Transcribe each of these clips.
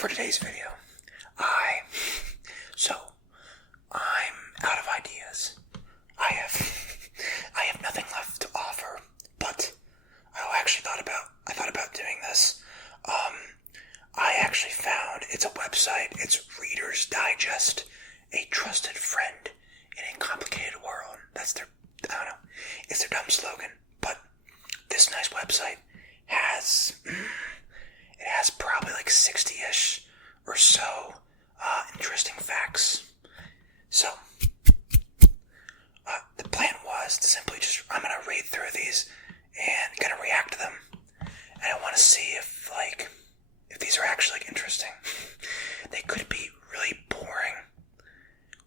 for today's video, I so I'm out of ideas. I have nothing left to offer, but I thought about doing this. I actually found it's a website. It's Reader's Digest, a trusted friend in a complicated world. That's their, I don't know, it's their dumb slogan. But this nice website has probably like 60-ish or so interesting facts. So the plan was to simply I'm gonna read through these and gonna react to them, and I want to see if these are actually interesting. They could be really boring,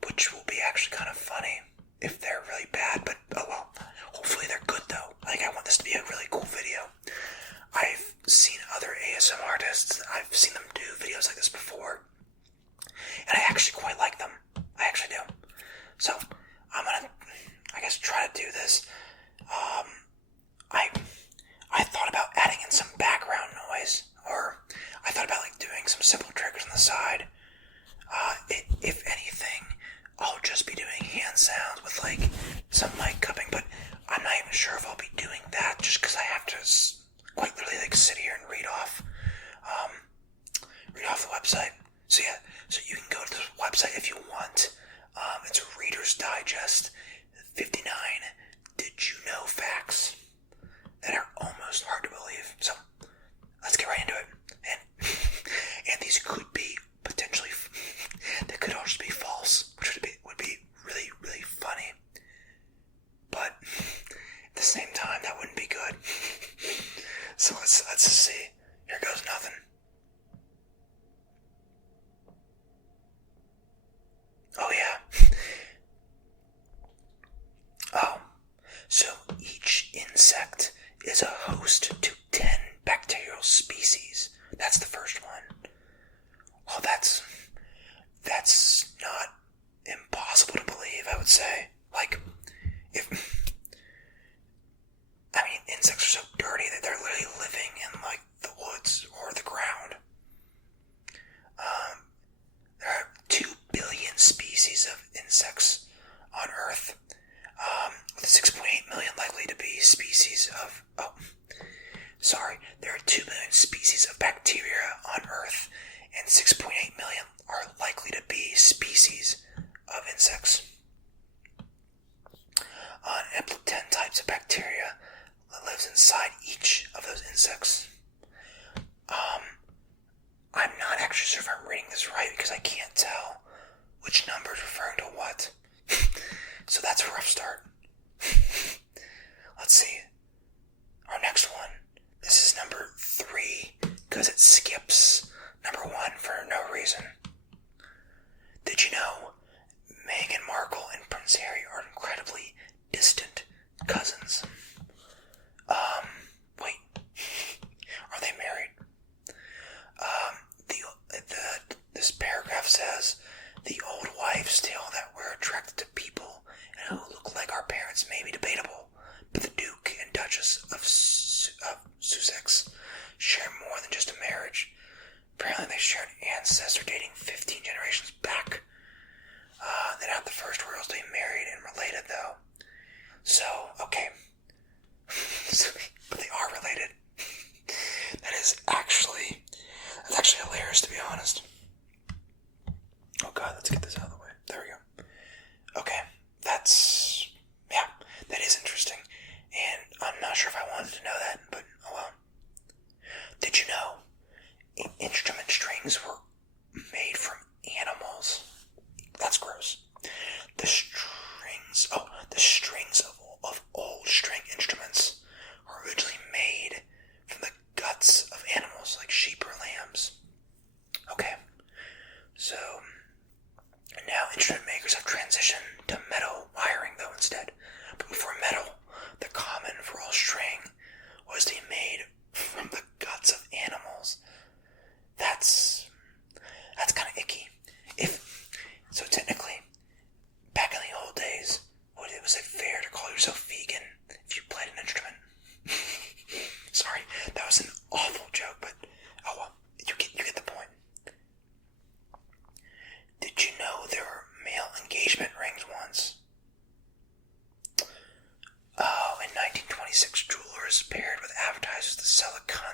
which will be actually kind of funny if they're really bad, but oh well. Hopefully they're good though. I want this to be a really cool video. I've seen other ASMR artists, I've seen them do videos like this before, and I actually quite like them. I actually do. So, I'm gonna, try to do this. I thought about adding in some background noise, or I thought about doing some simple triggers on the side. If anything, I'll just be doing hand sounds with some mic cupping, but I'm not even sure if I'll be doing that just because I have to quite literally sit here and read off the website. So yeah, so you can go to the website if you want. It's Reader's Digest 59 Did You Know Facts that are almost hard to believe. So let's get right into it. And these could be potentially, they could all just be false, which would be really, really funny. But at the same time, that wouldn't be good. So let's see. Here goes nothing. Oh yeah. Oh, so each insect is a host to 10 bacterial species. That's the first one. Well, that's not impossible to believe, I would say. Insects are so dirty that they're literally living in the woods or the ground. There are 2 billion species of insects on Earth, with 6.8 million likely to be species of, there are 2 billion species of bacteria on Earth, and 6.8 million are likely to be species of insects. Up to 10 types of bacteria that lives inside each of those insects. I'm not actually sure if I'm reading this right because I can't tell which number is referring to what. So that's a rough start. Let's see. Our next one. This is number 3 because it skips number 1 for no reason. Did you know Meghan Markle and Prince Harry are incredibly distant cousins? Wait. Are they married? This paragraph says, the old wives' tale that we're attracted to people and who look like our parents may be debatable, but the Duke and Duchess of Sussex share more than just a marriage. Apparently they share an ancestor dating 15 generations back. They're not the first royals to be married and related, though. So, okay. But they are related. That's actually hilarious, to be honest. Oh god, let's get this out of the way. There we go. Okay, that is interesting. And I'm not sure if I wanted to know that, but oh well. Did you know instrument strings were made from animals? That's gross. The strings of old string instruments were originally made from the guts of animals like sheep or lambs. Okay, so now instrument makers have transitioned to metal wiring though instead. But before metal, the common for all string was to be made from the guts of animals. That's kind of icky. So technically, back in the old days, was it fair to call yourself vegan if you played an instrument? Sorry, that was an awful joke, but oh well, you get the point.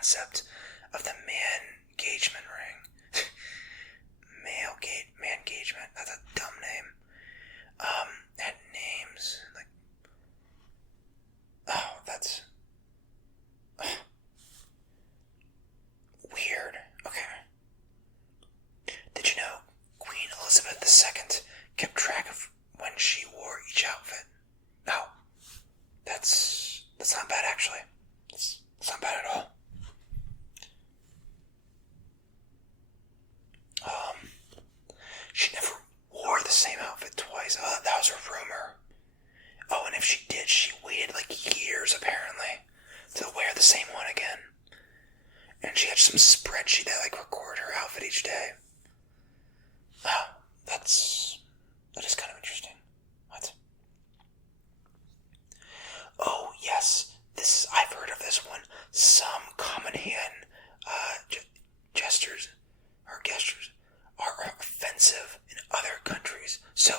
concept of the man-gagement ring. Man-gagement. That's a dumb name. And names like. Oh, that's weird. Okay. Did you know Queen Elizabeth II kept track of when she wore each outfit? No. That's not bad, actually. It's not bad at all. She never wore the same outfit twice. That was a rumor. Oh, and if she did, she waited like years, apparently, to wear the same one again. And she had some spreadsheet that like recorded her outfit each day. Oh, that is kind of interesting. What? Oh, yes. I've heard of this one. Some common hand gestures are offensive in other countries. So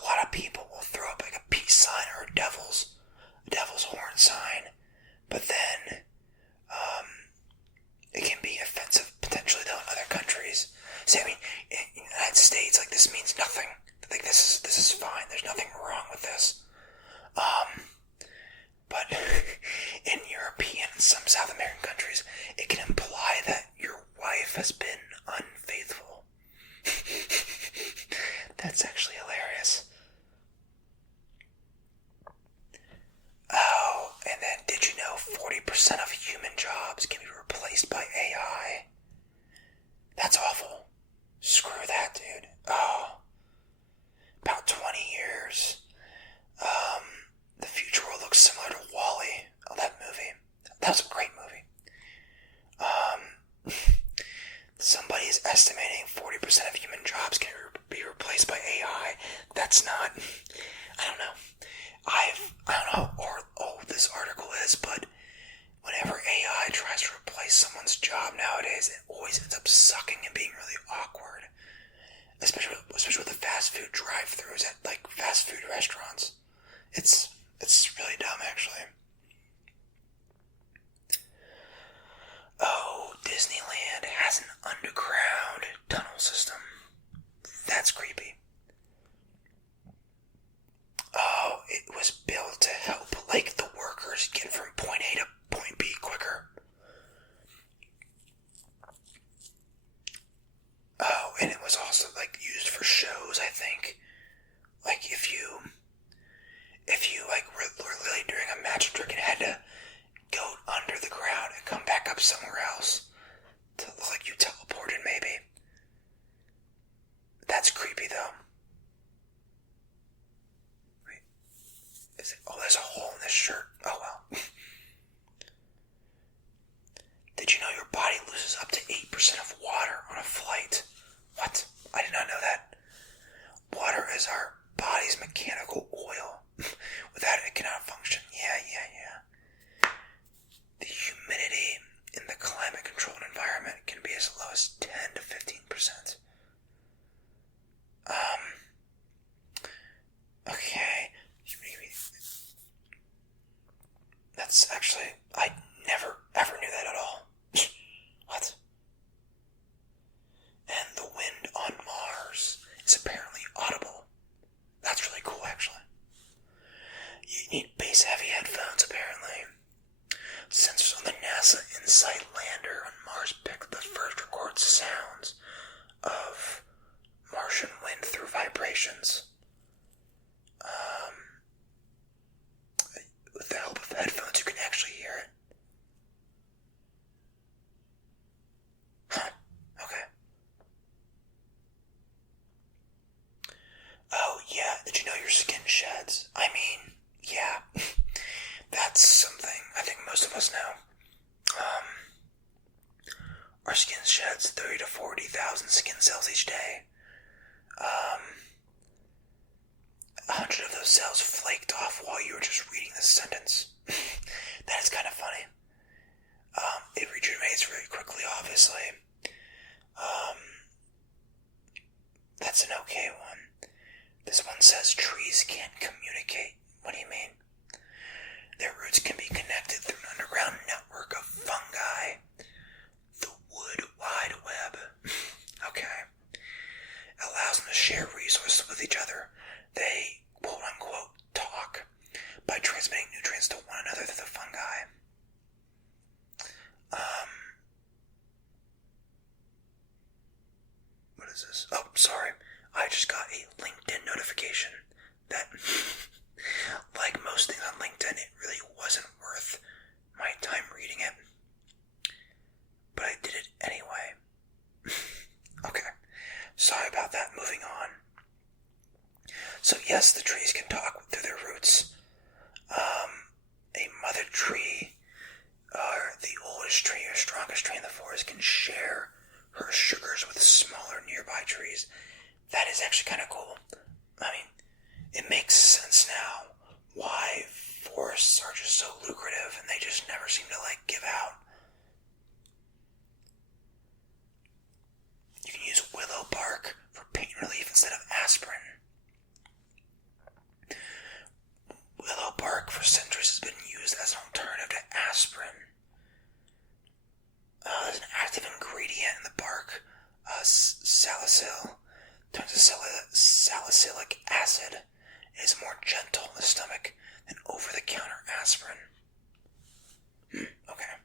a lot of people will throw up like a peace sign or a devil's horn sign, but then it can be offensive potentially though in other countries. So I mean, in the United States, like this means nothing. Like this is fine. There's nothing wrong with this. But in European and some South American countries, it can imply that your wife has been unfaithful. That's actually hilarious. Oh, and then did you know 40% of human jobs can be replaced by AI? That's awful. Screw that, dude. Oh. About 20 years. The future will look similar to WALL-E. Oh, that movie. That was a great movie. Somebody is estimating 40% of human jobs can be replaced by AI. That's not. I don't know. I don't know this article is, but whenever AI tries to replace someone's job nowadays, it always ends up sucking and being really awkward. Especially with the fast food drive-thrus at like fast food restaurants. It's really dumb, actually. Oh, Disneyland has an underground tunnel system. That's creepy. Oh, it was built to help like the workers get from point A to point B quicker. Oh, and it was also like used for shows, I think. Like if you like were really doing a magic trick and had to go under the ground and come back up somewhere else to look like you teleported, maybe. That's creepy though. Wait, is it? Oh, there's a hole in this shirt. Oh well. Did you know your body loses up to 8% of water on a flight? What? I did not know that. Water is our body's mechanical oil. Without it, it cannot function. Yeah. The humidity in the climate-controlled environment can be as low as 10 to 15%. Okay. That's actually, I never ever knew that at all. What? And the wind on Mars is apparently audible. That's really cool, actually. You need bass-heavy headphones, apparently. Sensors on the NASA InSight lander on Mars picked the first recorded sounds of Martian wind through vibrations. With the help of headphones, you can actually hear it. Huh. Okay. Oh, yeah. Did you know your skin sheds? I mean, yeah. That's something I think most of us know. Our skin sheds 30 to 40,000 skin cells each day. 100 of those cells flaked off while you were just reading this sentence. That is kind of funny. It rejuvenates really quickly, obviously. That's an okay one. This one says trees can't communicate. What do you mean? Their roots can be connected through an underground network of fungi. The Wood Wide Web. Okay. Allows them to share resources with each other. They, quote unquote, talk by transmitting nutrients to one another through the fungi. What is this? Oh, sorry. I just got a LinkedIn notification that, like most things on LinkedIn, it really wasn't worth my time reading it. But I did it anyway. Okay. Sorry about that. Moving on. So yes, the trees can talk through their roots. A mother tree, or the oldest tree or strongest tree in the forest, can share her sugars with smaller nearby trees. That is actually kind of cool. I mean, it makes sense now why forests are just so lucrative and they just never seem to give out. You can use willow bark for pain relief instead of aspirin. Willow bark for centuries has been used as an alternative to aspirin. There's an active ingredient in the bark, salicyl. Turns to salicylic acid. It is more gentle in the stomach than over-the-counter aspirin. Okay.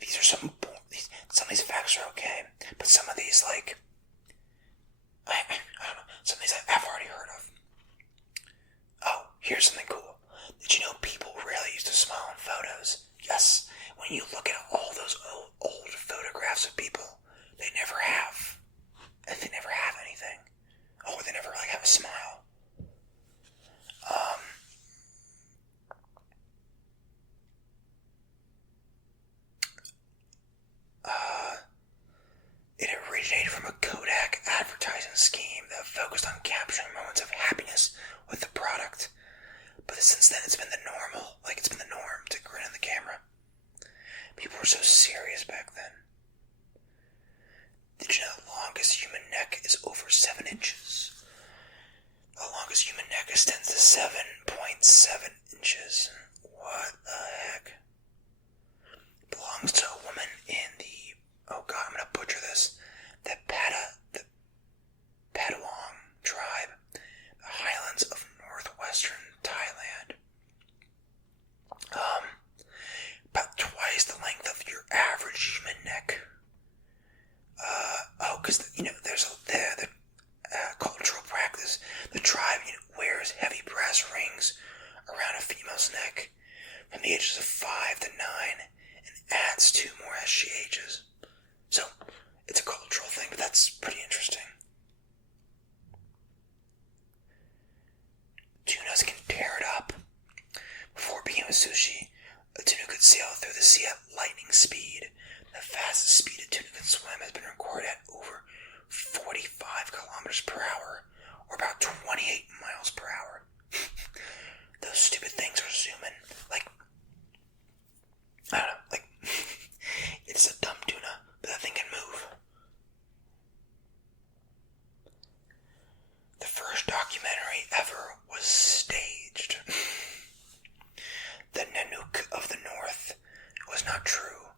These are some of these facts are okay, but some of these, I don't know, some of these I've already heard of. Oh, here's something cool. Did you know people rarely used to smile in photos? Yes, when you look at all those old photographs of people, they never have. And they never have anything. Oh, they never have a smile. It originated from a Kodak advertising scheme that focused on capturing moments of happiness with the product. But since then, it's been the norm to grin in the camera. People were so serious back then. Did you know the longest human neck is over 7 inches? The longest human neck extends to 7.7 inches. What the heck? Belongs to a woman in the, oh god, I'm gonna butcher this, the Patawong tribe, the highlands of northwestern Thailand. About twice the length of your average human neck. Because, there's the cultural practice. The tribe wears heavy brass rings around a female's neck from the ages of 5 to 9 and adds 2 more as she ages. So, it's a cultural thing, but that's pretty interesting. Tunas can tear it up. Before being a sushi, a tuna could sail through the sea at lightning speed. The fastest speed a tuna can swim has been recorded at over 45 kilometers per hour, or about 28 miles per hour. Those stupid things are zooming. I don't know, it's a dumb tuna, but that thing can move. The first documentary ever was staged. The Nanook of the North was not true.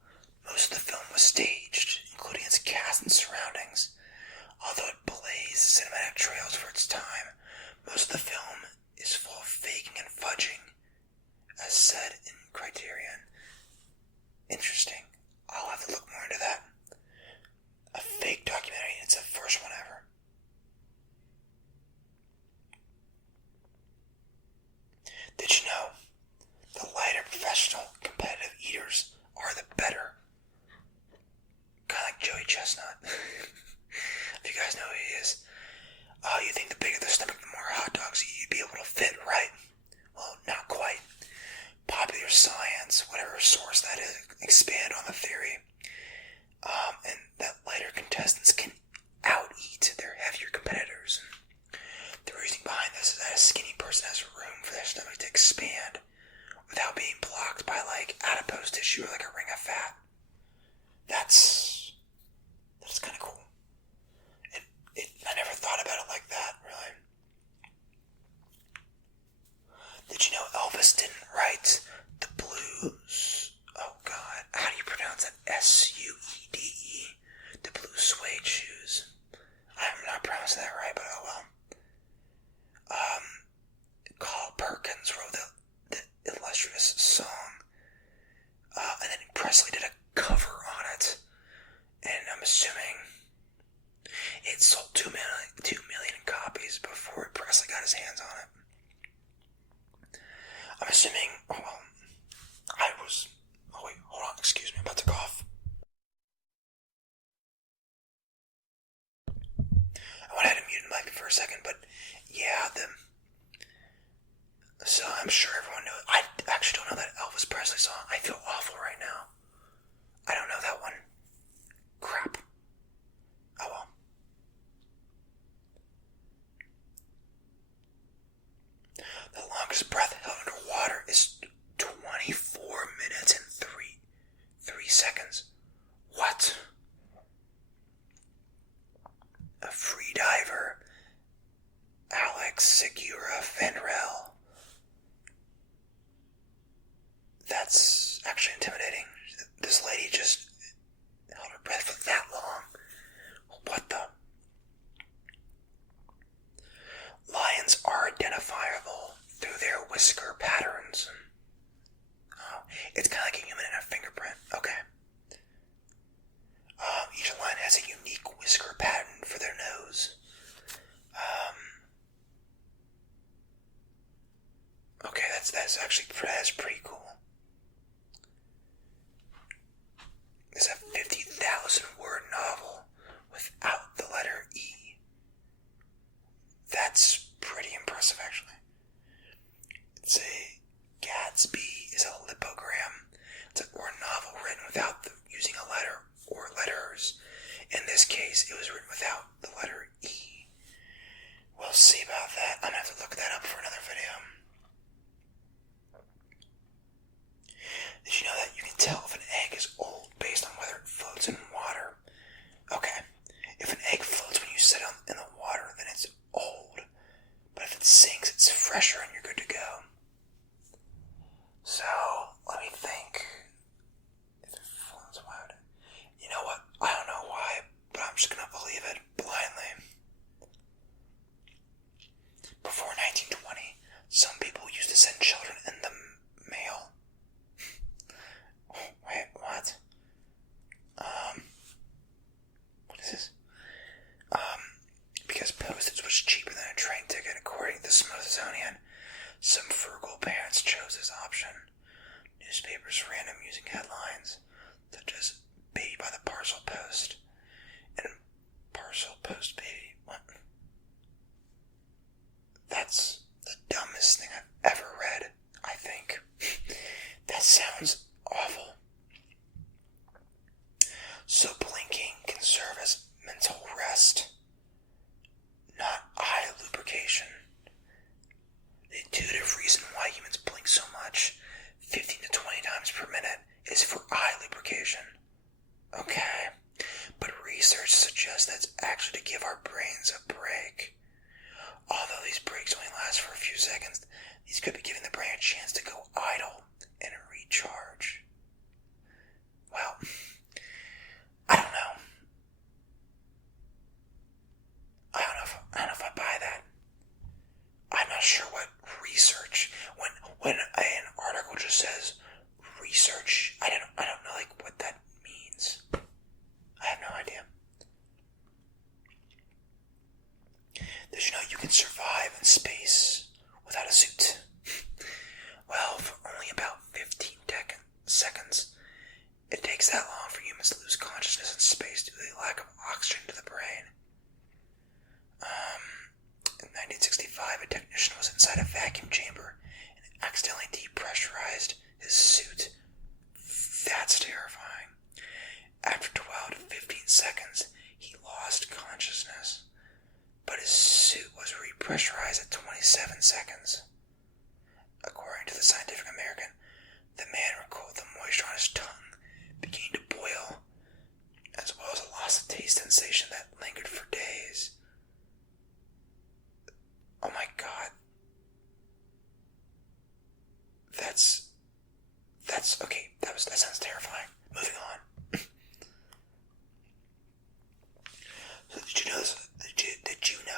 Most of the film was staged, including its cast and surroundings. Although it blazed cinematic trails for its time, most of the film is full of faking and fudging, as said in Criterion. Interesting. I'll have to look more into that. A fake documentary, it's the first one ever. Did you know the lighter professional competitive eaters are the better? Kind of like Joey Chestnut. If you guys know who he is. You think the bigger the stomach, the more hot dogs pronouncing that right, but oh well. Carl Perkins wrote the illustrious song, and then Presley did a cover on it, and I'm assuming it sold 2 million copies before Presley got his hands on it. I'm assuming, hold on, excuse me, I'm about to cough. I went ahead and muted the mic for a second, but yeah, so I'm sure everyone knows. I actually don't know that Elvis Presley song. I feel awful right now. I don't know that one. Crap. Oh well. The longest breath held underwater is 24 minutes and 3 seconds. What? A freediver, Alex Segura Fenrel. That's actually intimidating. This lady just held her breath for that long. What the? Lions are identifiable through their whisker patterns. Oh, it's kind of like a human in a fingerprint. Okay. Each lion has a unique whisker pattern for their nose. Okay, that's pretty cool. It's a 50,000 word novel without the letter E. That's pretty impressive, actually. It's a Gatsby is a lipogram. It's a word novel written without using a letter or letters. In this case, it was written without the letter E. We'll see about that. I'm gonna have to look that up for another video. Did you know that you can tell if an egg is old based on whether it floats in water? Okay, if an egg floats when you set it in the water, then it's old. But if it sinks, it's fresher and you're good to go. So, let me think. If it floats, why would it? You know what? I don't know why, but I'm just gonna believe it blindly. Before 1920, some people used to send children in the mail. Wait, what? What is this? Because postage was cheaper than a train ticket, according to the Smithsonian, some frugal parents chose this option. Newspapers ran amusing headlines, such as "Baby by the Parcel Post" and "Parcel Post Baby." What? That's the dumbest thing I've ever read, I think. That sounds awful. So blinking can serve as mental rest, not eye lubrication. The intuitive reason why humans blink so much, 15 to 20 times per minute, is for eye lubrication. Okay, but research suggests that's actually to give our brains a break. Although these breaks only last for a few seconds, these could be giving the brain a chance to go idle and recharge. Well, I don't know. I don't know if I buy that. I'm not sure what research. When an article just says research, I don't know like what that means. I have no idea. Did you know you can survive in space without a suit? Well, for only about 15 seconds. It takes that long for humans to lose consciousness in space due to the lack of oxygen to the brain. In 1965, a technician was inside a vacuum chamber and accidentally depressurized his suit. That's terrifying. After 12 to 15 seconds, he lost consciousness, but his suit was repressurized at 27 seconds. According to the Scientific American, the man recalled the moisture on his tongue began to boil, as well as a loss of taste sensation that lingered for days. Oh my god. That's okay. That sounds terrifying. Moving on. So did you know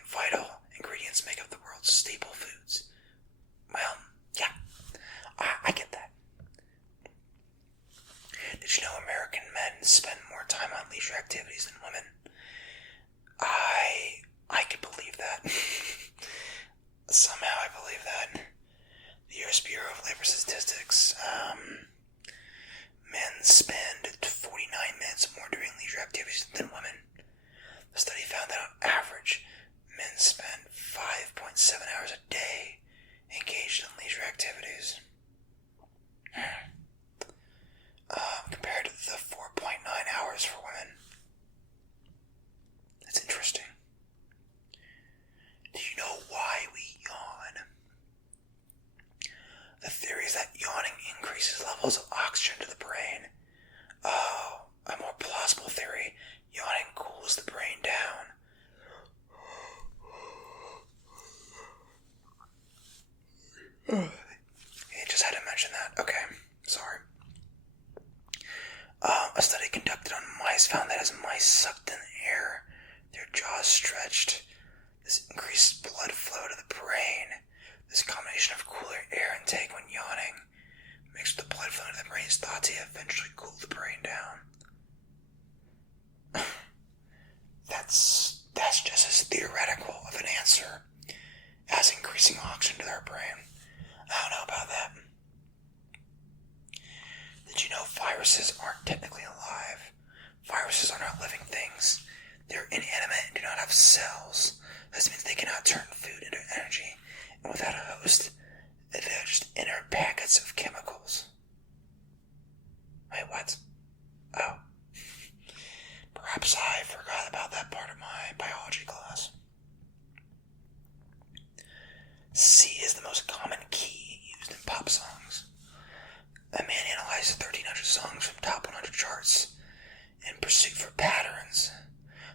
and vital ingredients make up the world's staple foods. Well, yeah, I get that. Did you know American men spend more time on leisure activities than women? I can believe that. Somehow I believe that. The U.S. Bureau of Labor Statistics, men spend 49 minutes more doing leisure activities than women. The study found that on average, men spend 5.7 hours a day engaged in leisure activities. Compared to the 4.9 hours for women. That's interesting. Do you know why we yawn? The theory is that yawning increases levels of oxygen to the brain. Oh, a more plausible theory, yawning cools the brain down. I just had to mention that. Okay, sorry. A study conducted on mice found that as mice sucked in air, their jaws stretched. This increased blood flow to the brain. This combination of cooler air intake when yawning mixed with the blood flow to the brain is thought to eventually cool the brain down. That's just as theoretical of an answer as increasing oxygen to our brain. I don't know about that. Did you know viruses aren't technically alive? Viruses are not living things. They're inanimate and do not have cells. This means they cannot turn food into energy. And without a host, they're just inert packets of chemicals. Wait, what? Oh. Perhaps I forgot about that part of my biology class. C is the most common key used in pop songs. A man analyzed 1,300 songs from top 100 charts in pursuit for patterns.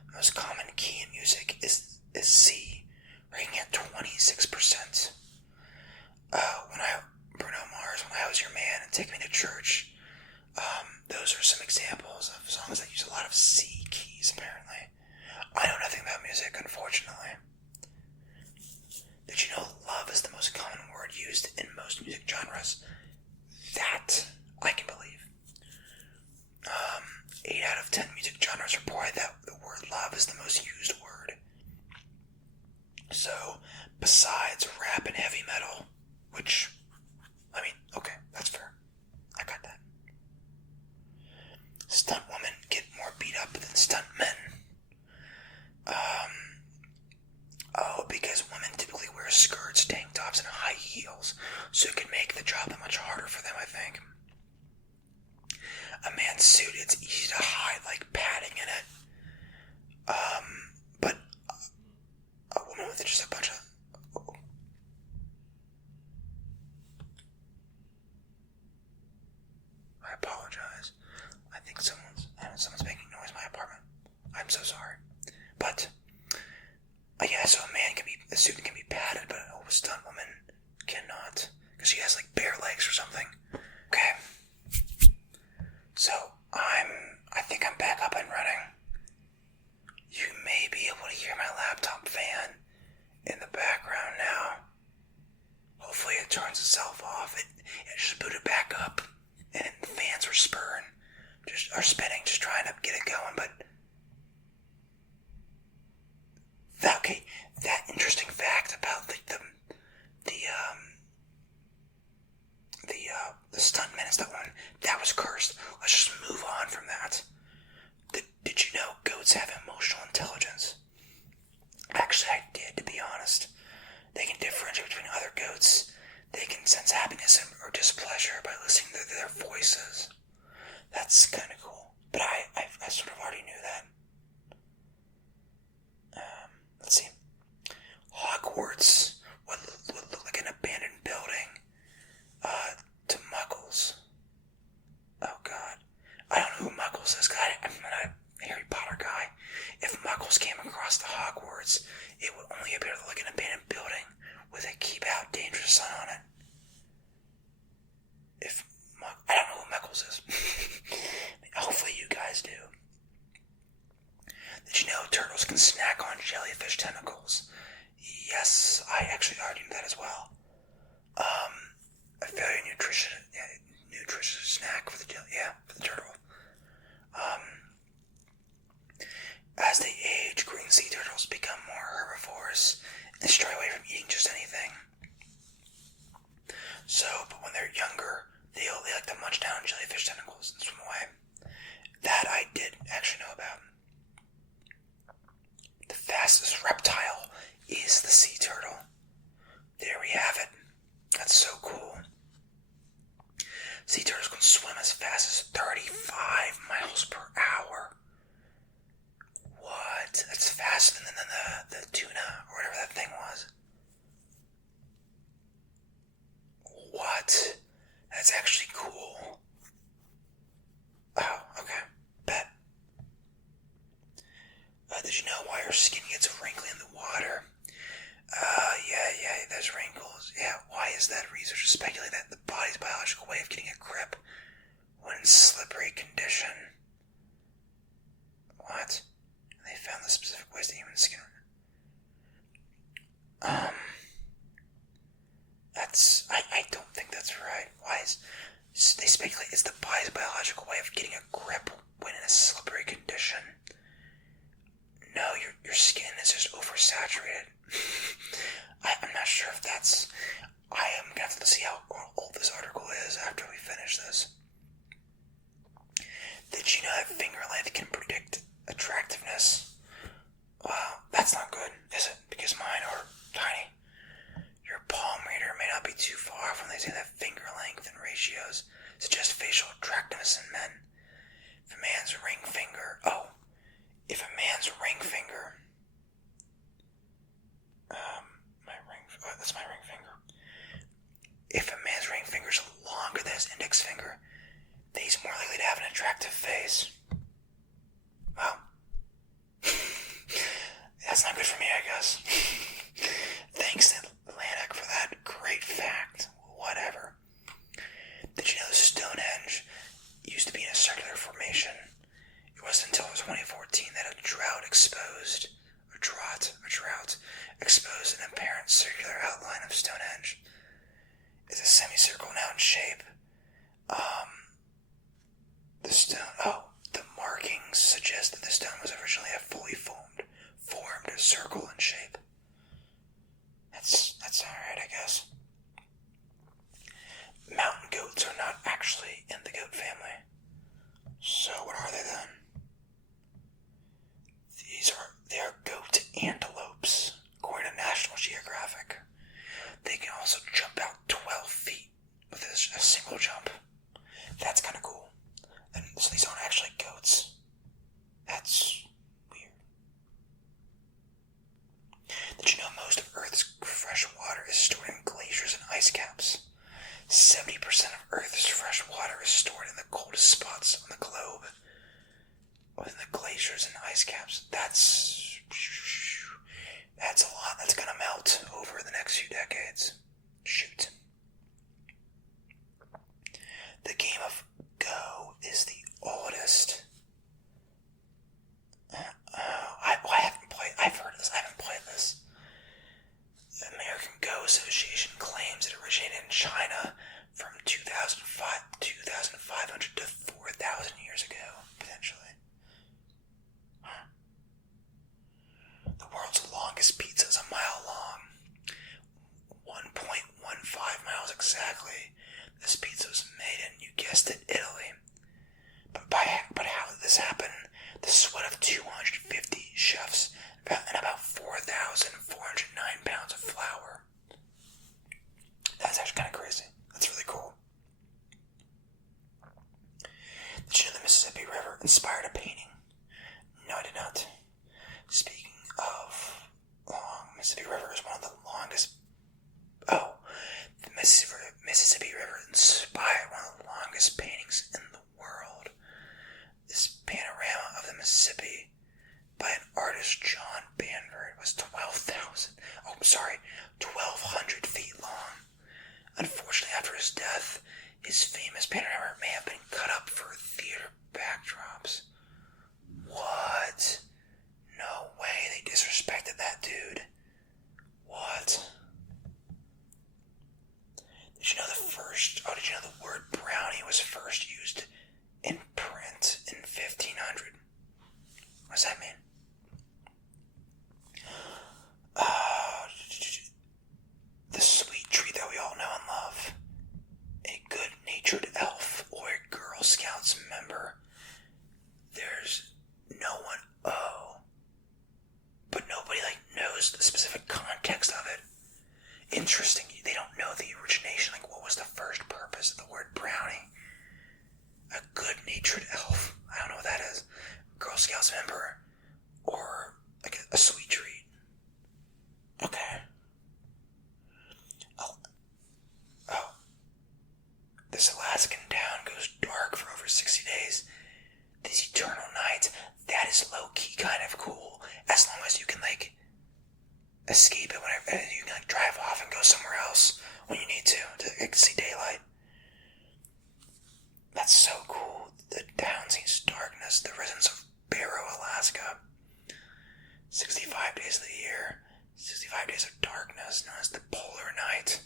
The most common key in music is C, ranking at 26%. Bruno Mars, When I Was Your Man, and Take Me to Church. Those are some examples of songs that use a lot of C keys, apparently. I know nothing about music, unfortunately. Did you know love is the most common word used in most music genres? That I can believe. 8 out of 10 music genres report that the word love is the most used word. So, besides rap and heavy metal, which, okay, that's fair. I got that. Stunt women get more beat up than stunt men. Because women typically wear skirts, tank tops, and high heels, so it can make the job that much harder for them, I think. A man's suit, it's easy to hide, like padding in it. But a woman with just a bunch of... I apologize. I think someone's making noise in my apartment. I'm so sorry. But, yeah, so a suit can be padded, but a stunt woman cannot. Because she has, like, bare legs or something. Okay. So, I think I'm back up and running. You may be able to hear my laptop fan in the background now. Hopefully it turns itself off. It just booted back up, and the fans are spinning, just trying to get it going, but... that interesting fact about the stuntman and stuff, that was cursed. Let's just move on from that. Did you know goats have emotional intelligence? Actually, I did, to be honest. They can differentiate between other goats. They can sense happiness or displeasure by listening to their voices. That's kind of cool. But I sort of already knew that. Let's see. Hogwarts would look like an abandoned building. To Muggles. Oh god. I don't know who Muggles is. I'm not a Harry Potter guy. If Muggles came across the Hogwarts, it would only appear to look like an abandoned building with a keep out dangerous sign on it. I don't know who Muggles is. Hopefully you guys do. Did you know turtles can snack on jellyfish tentacles? Yes, I actually already knew that as well. A very nutritious snack for the turtle. Um, as they age, green sea turtles become more herbivorous and stray away from eating just anything. So, but when they're younger, they like to munch down jellyfish tentacles and swim away. That I did actually know about. The fastest reptile is the sea turtle. There we have it. That's so cool. Sea turtles can swim as fast as 35 miles per hour. What? That's faster than the tuna or whatever that thing was. What? That's actually cool. Oh, okay. Bet. Did you know why your skin gets wrinkly in the water? Yeah, there's wrinkles. Yeah, why is that? Researchers speculate that the body's biological way of getting a grip when in slippery condition. What? They found the specific ways the human skin. I don't think that's right. Why is they speculate it's the body's biological way of getting a grip when in a slippery condition? No, your skin is just oversaturated. I'm not sure if that's. I am gonna have to see how old this article is after we finish this. Did you know that finger length can predict attractiveness? Well, that's not good, is it? Because mine are tiny. Your palm reader may not be too far off when they say that finger length and ratios suggest facial attractiveness in men. If a man's ring finger, that's my ring finger. If a man's ring finger is longer than his index finger, then he's more likely to have an attractive face. Well, that's not good for me, I guess. Thanks to Atlantic for that great fact. Whatever. Did you know Stonehenge used to be in a circular formation? It wasn't until 2014 that a drought exposed an apparent circular outline of Stonehenge. It's a semicircle now in shape. The markings suggest that the stone was originally a fully formed circle in shape. That's alright, I guess. Mountain goats are not actually in the goat family. So what are they then? They are goat antelopes, according to National Geographic. They can also jump out 12 feet with a single jump. That's kind of cool. And so these aren't actually goats. That's weird. Did you know most of Earth's fresh water is stored in glaciers and ice caps? 70% of Earth's fresh water is stored in the coldest spots on the globe. Within the glaciers and ice caps. That's a lot that's gonna melt over the next few decades. Shoot. The game of Go is the oldest. I've heard of this. I haven't played this. The American Go Association claims it originated in China from 2,500 to 4,000 years ago, potentially. The world's longest pizza is a mile long. 1.15 miles exactly. This pizza was made in, you guessed it, Italy. But how did this happen? The sweat of 250 chefs and about 4,409 pounds of flour. That's actually kind of crazy. That's really cool. Did you know the Mississippi River inspired a painting? No, I did not. Speaking of long, Mississippi River is one of the longest. The Mississippi River inspired one of the longest paintings in the world. This panorama of the Mississippi by an artist, John Banford, was 1,200 feet long. Unfortunately, after his death, his famous panorama may have been cut up for theater backdrops. What? No way, they disrespected that dude. What? interesting. They don't know the origination. Like, what was the first purpose of the word brownie? A good-natured elf. I don't know what that is. Girl Scouts member. Or, like, a sweet treat. Okay. Oh. This Alaskan town goes dark for over 60 days. These eternal nights, that is low-key kind of cool. As long as you can, like, escape it whenever you can, like, drive off and go somewhere else when you need to like, see daylight. That's so cool. The town sees darkness. The residents of Barrow, Alaska. 65 days of the year. 65 days of darkness, known as the polar night.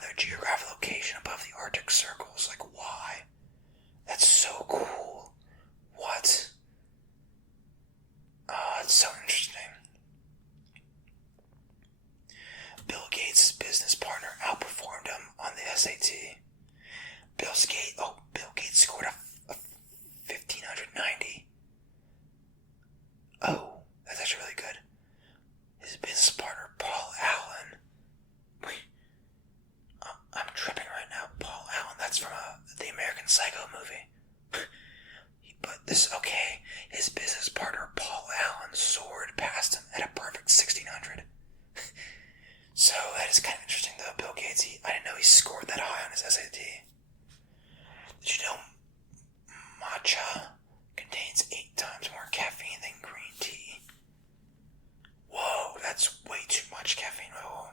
Their geographic location above the Arctic circles. Like, why? That's so cool. What? It's so interesting. Bill Gates' business partner outperformed him on the SAT. Bill Gates scored a 1590. Oh, that's actually really good. His business partner, Paul Allen. Wait, I'm tripping right now. Paul Allen, that's from the American Psycho movie. But this, okay, his business partner, Paul Allen, soared past him at a perfect 1600. So that is kind of interesting though. Bill Gates, I didn't know he scored that high on his SAT. Did you know matcha contains 8 times more caffeine than green tea? Whoa, that's way too much caffeine. Whoa.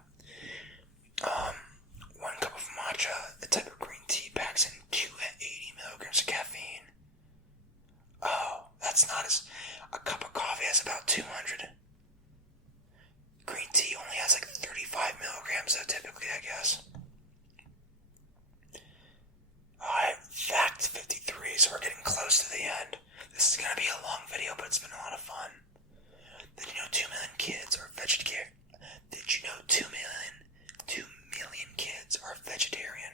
1 cup of matcha, the type of green tea, packs in 280 milligrams of caffeine. Oh, that's not as... A cup of coffee has about 200. Green tea only has like 35 milligrams though, typically, I guess. Alright, fact 53, so we're getting close to the end. This is gonna be a long video, but it's been a lot of fun. Did you know 2 million kids are vegetarian? Did you know 2 million kids are vegetarian?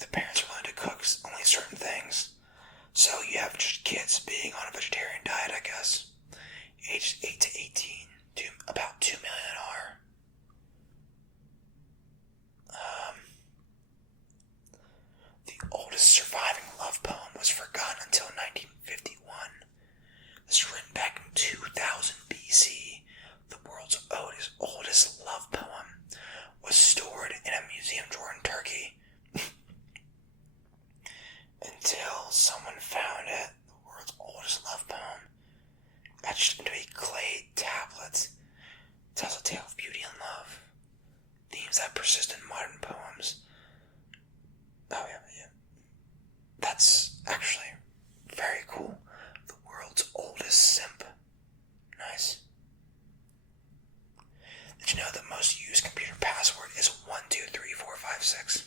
The parents are willing to cook only certain things. So you have just kids being on a vegetarian diet, I guess. Ages 8 to 18, about 2 million are. The oldest surviving love poem was forgotten until 1951. This was written back in 2000 BC. The world's oldest love poem was stored in a museum drawer in Turkey. Until someone found it, the world's oldest love poem, etched into a clay tablet, tells a tale of beauty and love, themes that persist in modern poems. Oh yeah. That's actually very cool. The world's oldest simp. Nice. Did you know the most used computer password is 123456?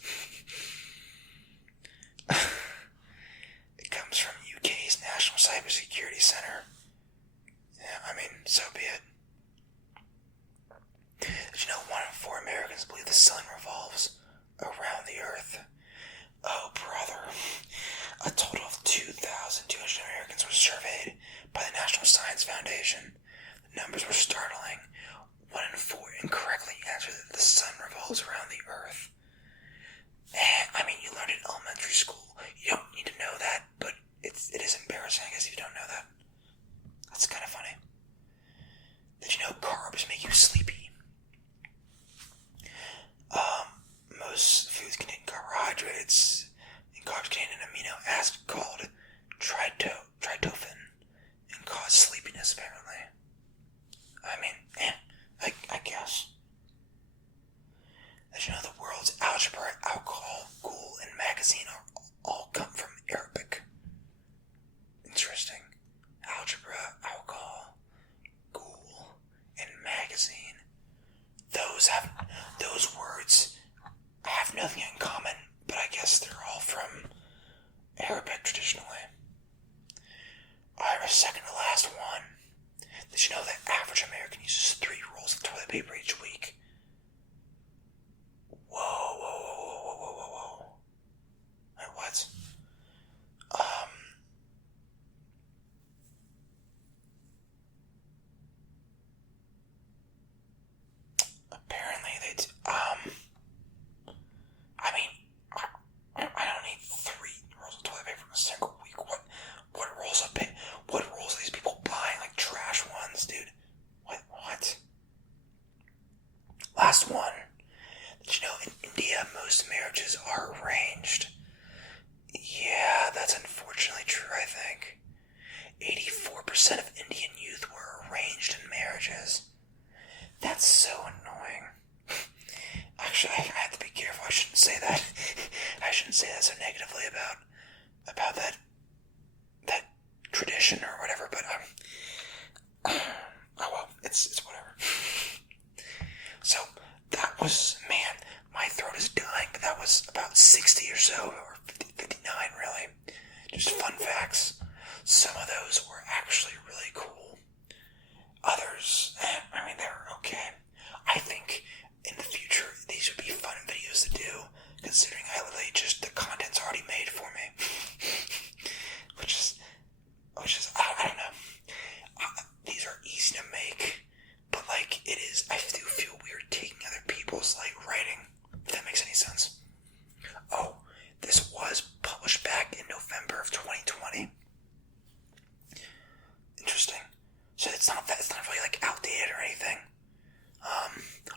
It comes from UK's National Cybersecurity Center. Yeah, I mean, so be it. Did you know 1 in 4 Americans believe the sun revolves around the earth? Oh, brother. A total of 2,200 Americans were surveyed by the National Science Foundation. The numbers were startling. 1 in 4 incorrectly answered that the sun revolves around the earth. I mean, you learned in elementary school. You don't need to know that, but it is embarrassing, I guess, if you don't know that. That's kind of funny. Did you know carbs make you sleepy? Most foods contain carbohydrates, and carbs contain an amino acid called tryptophan, and cause sleepiness, apparently. I mean, I guess. Did you know the world's algebra, alcohol, ghoul, and magazine all come from Arabic? Interesting. Algebra, alcohol. That's so annoying. Actually, I have to be careful. I shouldn't say that. I shouldn't say that so negatively about that tradition or whatever. But oh well, it's whatever. So that was, man, my throat is dying. But that was about 60 or so, or 59 really. Just fun facts. Some of those were actually really cool. Others, I mean, they were okay. I think in the future these would be fun videos to do, considering I literally just, the content's already made for me. which is, I don't know. These are easy to make, but like, it is, I do feel weird taking other people's like writing, if that makes any sense. Oh, this was published back in November of 2020. Interesting. So it's not really like outdated or anything.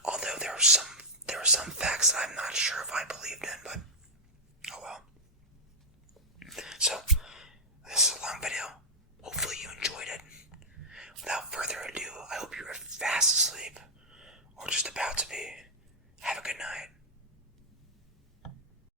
Although there were some facts that I'm not sure if I believed in, but